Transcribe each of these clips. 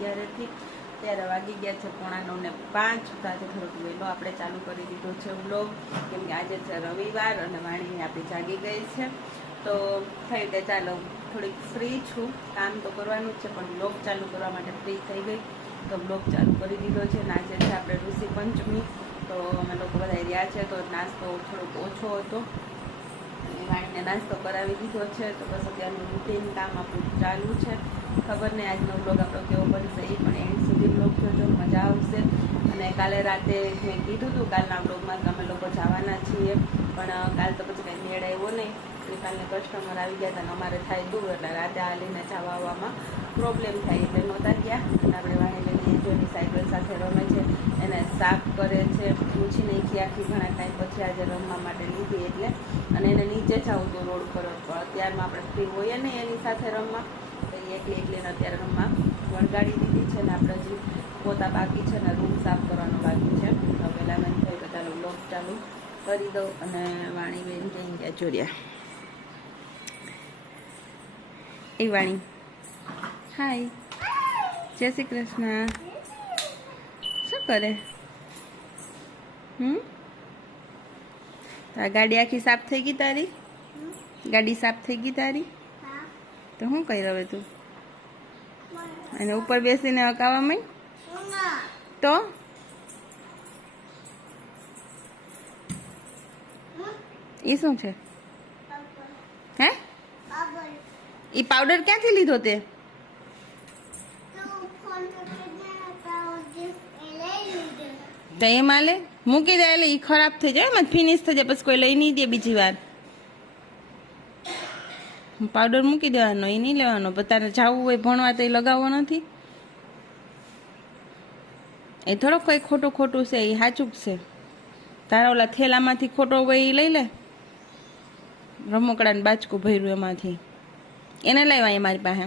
11:30 ત્યારે વાગી ગયા છે 4:45. તો આજે થોડોક વહેલો આપણે ચાલુ કરી દીધો છે વ્લોગ, કેમ કે આજે છે રવિવાર અને વાણી આપણી જાગી ગઈ છે. તો થઈ કે ચાલો થોડીક ફ્રી છું, કામ તો કરવાનું જ છે પણ વ્લોગ ચાલુ કરવા માટે ફ્રી થઈ ગઈ તો વ્લોગ ચાલુ કરી દીધો છે. અને આજે છે આપણે ઋષિ પંચમી, તો અમે લોકો બધા રહ્યા છે તો નાસ્તો થોડોક ઓછો હતો અને વાણીને નાસ્તો કરાવી દીધો છે. તો બસ અત્યારનું રૂટીન કામ આપણું ચાલુ છે. ખબર નહીં આજનો વ્લોગ આપણો કેવો બનશે, એ પણ એન્ડ સુધી વ્લોગ જોજો, મજા આવશે. અને કાલે રાતે મેં કીધું હતું કાલના વ્લોગમાં કે અમે લોકો જવાના છીએ, પણ કાલ તો પછી કંઈ મેળ આવ્યો નહીં. કાલને કસ્ટમર આવી ગયા હતા અને અમારે થાય દૂર, એટલે રાતે હાલીને જવા આવવામાં પ્રોબ્લેમ થાય એટલે નહોતા ગયા. અને આપણે વાણી જોની સાયકલ સાથે રમે છે, એને સાફ કરે છે, પૂછી નાખી આખી ઘણા ટાઈમ પછી આજે રમવા માટે લીધી એટલે. અને એને નીચે જાઉં તો રોડ પર, પણ અત્યારમાં આપણે ફ્રી હોઈએ ને એની સાથે રમવા, તો એકલી એકલીને અત્યારે રમવા વળગાડી દીધી છે. ને આપણે હજી પોતા બાકી છે ને રૂમ સાફ કરવાનો બાકી છે. તો પહેલાં મને થયું કે ચાલો વ્લોગ ચાલુ કરી દઉં. અને વાણીબેન જઈ ગયા ચોર્યા. એ વાણી, હાય, જય શ્રી કૃષ્ણ. શું કરે? આ ગાડી આખી સાફ થઈ ગઈ તારી? ગાડી સાફ થઈ ગઈ તારી? તો શું કહી હવે તું? અને ઉપર બેસીને હકાવા માંડ તો એ શું છે? હે, એ પાવડર ક્યાંથી લીધો તે? તો એમાં લે મૂકી દે, એટલે એ ખરાબ થઈ જાય, એમાં ફિનિશ થઈ જાય, પછી કોઈ લઈ નહીં દે બીજી વાર. પાવડર મૂકી દેવાનો, એ નહીં લેવાનો. તારે જવું હોય ભણવા તો એ લગાવવો નથી. એ થોડોક કંઈ ખોટું ખોટું છે, એ સાચું જ છે. તારા ઓલા થેલામાંથી ખોટો હોય એ લઈ લે, રમકડાને બાચકું ભર્યું એમાંથી, એને લાવ્યા એ મારી પાસે.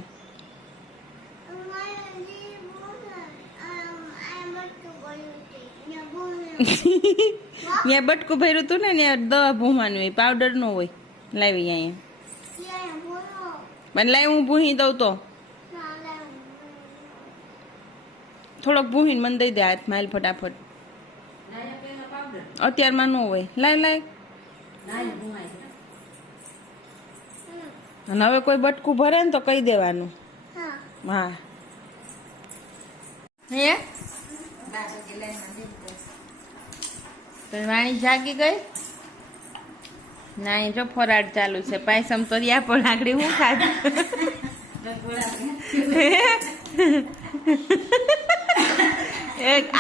ત્યાં બટકું ભર્યું હતું ને, ત્યાં દવા ભૂવાનું હોય, પાવડર નો હોય. લાવી અહીંયા મને લાવી, હું ભૂહી દઉં તો થોડોક ભૂહીને મને દઈ દે હાથમાં, હાલ ફટાફટ. અત્યારમાં ન હોય, લાય લાય. અને હવે કોઈ બટકું ભરે ને તો કહી દેવાનું. હા, હે તો વાણી જાગી ગઈ. ના, જો ફરાળ ચાલુ છે. પાયસમ તો રહ્યા પણ આગળ હું ખાધું.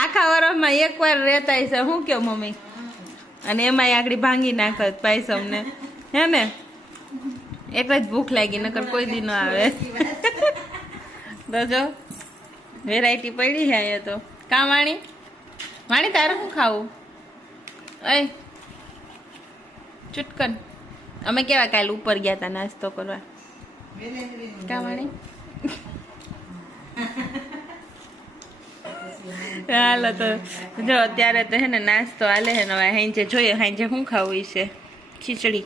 આખા વર્ષમાં એકવાર રહેતા છે, શું કહો મમ્મી? અને એમાં આગળ ભાંગી નાખત પાયસમ ને, હે ને? એટલે જ ભૂખ લાગી, નકર કોઈ દી ન આવે. તો જો વેરાયટી પડી છે અહીંયા તો. કા વાણી? વાણી તારે શું ખાવું? અય ચુટકન, અમે કેવા કાલ ઉપર ગયા હતા નાસ્તો કરવા. કા વાણી? હાલો તો જો અત્યારે તો હે ને નાસ્તો હાલે હે ને. હવે હાંજે જોઈએ હાંજે શું ખાવું છે. ખીચડી,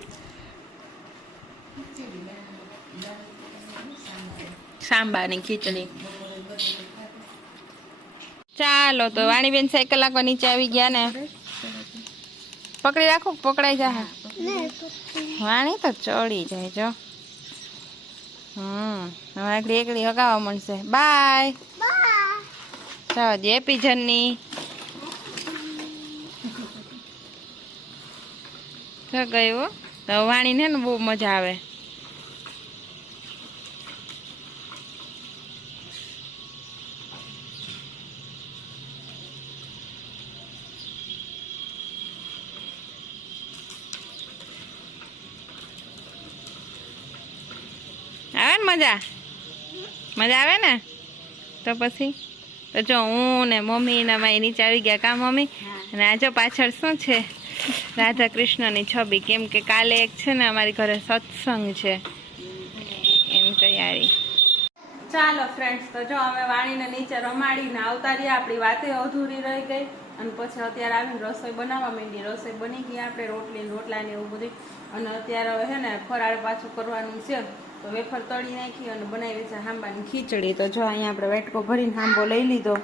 સાંબાની ખીચડી. ચાલો તો વાણીબેન સાયકલ આખો નીચે આવી ગયા ને. પકડી રાખો, પકડાઈ જાય. વાણી તો ચડી જાય જો. હવે આગળ એકડી હગાવા મળશે. બાય. ચાલો જય પીજનની. ગયું તો વાણીને ને બહુ મજા આવે. આવે ને મજા? મજા આવે ને? તો પછી તો જો હું ને મમ્મી ને મારી નીચે આવી ગયા. કા મમ્મી? અને આ જો પાછળ શું છે? રાધા કૃષ્ણની છબી. કેમ કે કાલે એક છે ને અમારી ઘરે સત્સંગ છે, એની તૈયારી. ચાલો ફ્રેન્ડ્સ, તો જો અમે વાણીને નીચે રમાડીને આવતા રહ્યા. આપણી વાતે અધૂરી રહી ગઈ અને પછી અત્યારે આવીને રસોઈ બનાવવા માંડી. રસોઈ બની ગઈ, આપણે રોટલી રોટલા ને એવું બધું. અને અત્યારે હવે છે ને ફરાળ પાછું કરવાનું છે. તો વેફર તળી નાખી અને બનાવી છે હાંબાની ખીચડી. તો જો અહીંયા આપણે વાટકો ભરીને હાંબો લઈ લીધો,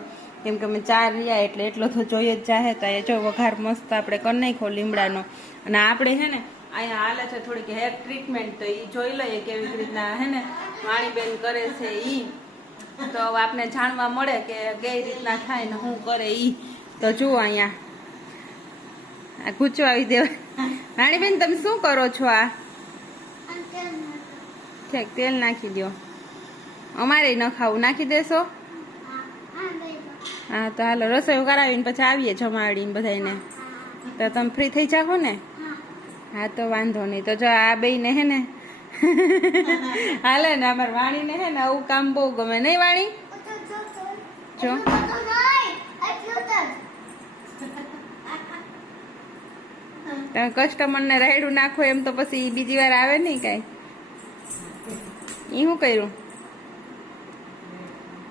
કેમ કે અમે 4 રહ્યા એટલે એટલો તો જોઈએ જ જાહે. તો એ જો વઘાર મસ્ત આપણે કરી નાખ્યો લીમડાનો. અને આપણે હે ને અહીંયા હાલે છે થોડીક હેર ટ્રીટમેન્ટ, તો એ જોઈ લઈએ કેવી રીતના હે ને વાણીબેન કરે છે ઈ. તો આપને જાણવા મળે કે કઈ રીતના થાય ને શું કરે ઈ. તો જુઓ અહીંયા આ ગૂંચવાવી દેવા. વાણીબેન તમે શું કરો છો? આ ઠીક તેલ નાખી દો. અમારે ન ખાવું, નાખી દેશો? હા તો હાલો રસોઈ કરાવીને પછી આવીએ જમાડીને બધાને. તો તમે ફ્રી થઈ જાઓ ને? હા તો વાંધો નહીં. તો જો આ બેયને હે ને હાલે ને અમારે વાણીને હે ને આવું કામ બહુ ગમે, નહીં વાણી? જો તમે કસ્ટમરને રાયડું નાખો એમ તો પછી બીજી વાર આવે નહીં કાંઈ. ઈ શું કર્યું?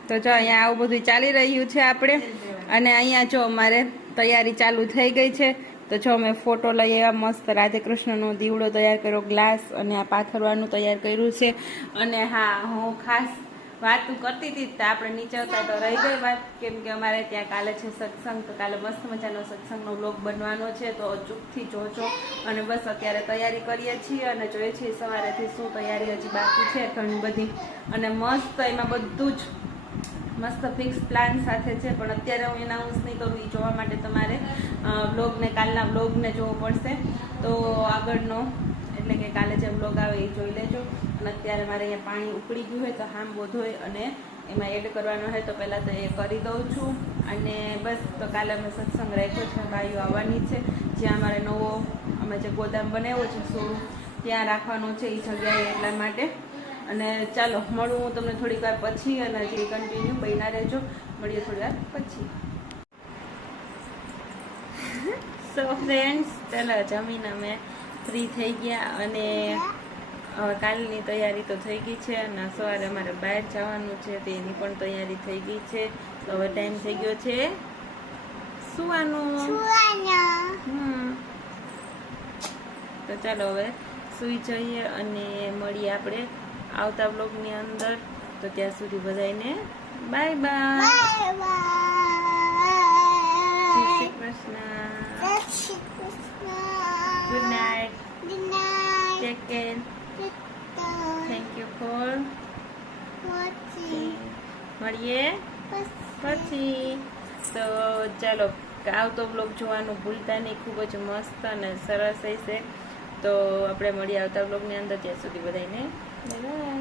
તો જો અહીંયા આવું બધું ચાલી રહ્યું છે આપણે. અને અહીંયા જો અમારે તૈયારી ચાલુ થઈ ગઈ છે. તો જો અમે ફોટો લઈ આવ્યા મસ્ત રાધે કૃષ્ણનો દીવડો તૈયાર કર્યો, ગ્લાસ અને આ પાથરવાનું તૈયાર કર્યું છે. અને હા હું ખાસ વાતું કરતી હતી તો આપણે નીચે હતા તો રહી ગઈ વાત, કેમ કે અમારે ત્યાં કાલે છે સત્સંગ. તો કાલે મસ્ત મજાનો સત્સંગનો વ્લોગ બનવાનો છે, તો અચૂકથી જોજો. અને બસ અત્યારે તૈયારી કરીએ છીએ અને જોઈએ છીએ સવારેથી શું તૈયારી હજી બાકી છે ઘણી બધી. અને મસ્ત એમાં બધું જ મસ્ત ફિક્સ પ્લાન સાથે છે. પણ અત્યારે હું એનાઉન્સ નહીં કરું, એ જોવા માટે તમારે વ્લોગને કાલના વ્લોગને જોવો પડશે. તો આગળનો એટલે કે કાલે જે વ્લોગ આવે એ જોઈ લેજો. અને અત્યારે મારે અહીંયા પાણી ઉકળી ગયું હોય તો હાંબો ધોઈ અને એમાં એડ કરવાનો હોય તો પહેલાં તો એ કરી દઉં છું. અને બસ તો કાલે અમે સત્સંગ રાખ્યો છે, ભાઈઓ આવવાની છે. જ્યાં અમારે નવો અમે જે ગોદામ બનાવ્યો છે સોરું ત્યાં રાખવાનો છે એ જગ્યાએ, એટલા માટે. અને ચાલો મળું હું તમને થોડીક વાર પછી, અને જે કન્ટિન્યુ બન્યા રહેજો. મળીએ થોડી વાર પછી. સો ફ્રેન્ડ્સ, ચાલો જમીને અમે ફ્રી થઈ ગયા અને કાલની તૈયારી તો થઈ ગઈ છે. અને સવારે અમારે બહાર જવાનું છે તેની પણ તૈયારી થઈ ગઈ છે. તો હવે ટાઈમ થઈ ગયો છે સુવાનું. તો ચાલો હવે સૂઈ જઈએ અને મળીએ આપણે આવતા બ્લોગની અંદર. તો ત્યાં સુધી બધાને બાય બાય. જય Shri Krishna. Good night. Take care. Thank you for watching. મળીએ પછી. તો ચાલો આવતો બ્લોગ જોવાનું ભૂલતા નહીં, ખૂબ જ મસ્ત અને સરસ હશે. તો આપણે મળીએ આવતા બ્લોગની અંદર. ત્યાં સુધી બધાને બાય બાય.